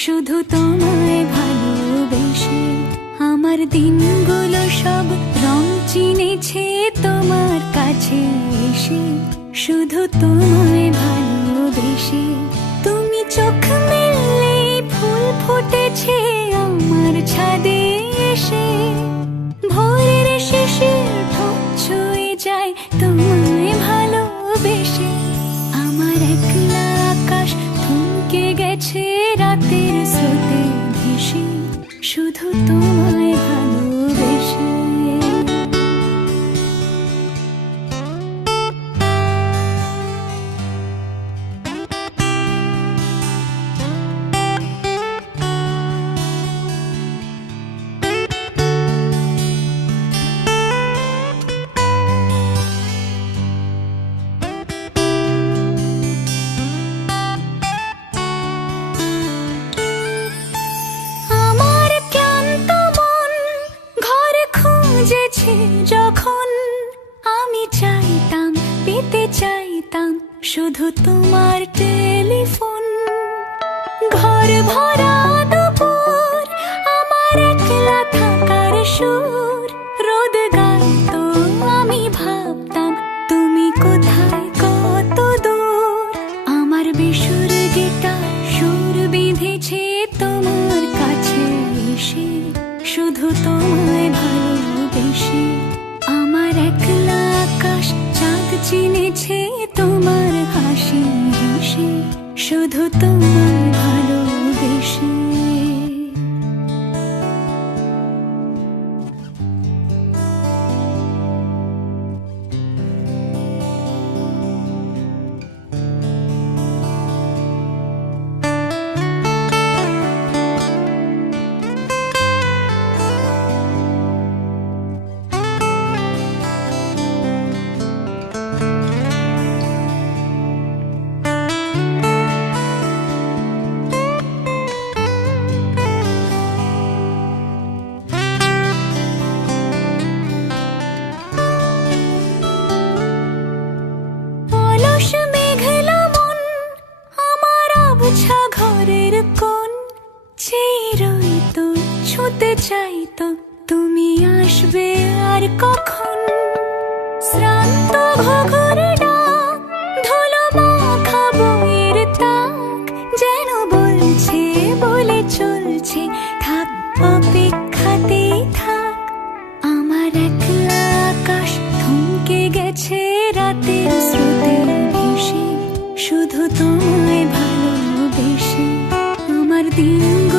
শুধু তোমায় ভালোবেসে। আমার দিনগুলো সব রং চিনেছে তোমার কাছে এসে, শুধু তোমায় ভালোবেসে। তুমি চোখ মেললে ফুল ফুটেছে আমার ছাদে এসে, ভোরের শিশির ঠোঁট ছুঁয়ে যায় তোমায় ভালোবেসে। আমার একলা আকাশ থমকে গেছে রাতের স্রোতে ভেসে, শুধু তোমায় ভালোবেসে। যখন আমি চাইতাম, পেতে চাইতাম শুধু তোমার টেলিফোন। ঘর ভরা দুপুর, আমার একলা থাকার সুর, রোদ গাইতো আমি ভাবতাম তুমি কোথায় কত দূর। আমার বেসুর গিটার সুর বিঁধেছে তোমার কাছে এসে, শুধু তোমায় ভালোবেসে। আমার একলা আকাশ চাঁদ চিনেছে তোমার হাসি হেসে, শুধু তোমায় ভালোবেসে। ঘরের কোণ চিরইতো ছুঁতে চাইতো তুমি আসবে আর কখন। শ্রান্ত ঘুঘুর ডাক, ধুলো মাখা বইয়ের তাক, যেন বলছে বলে চলছে থাক অপেক্ষাতেই থাক। আমার একলা আকাশ থমকে গেছে রাতের স্রোতে ভেসে, শুধু তোমায় ভালোবেসে। আমার দিন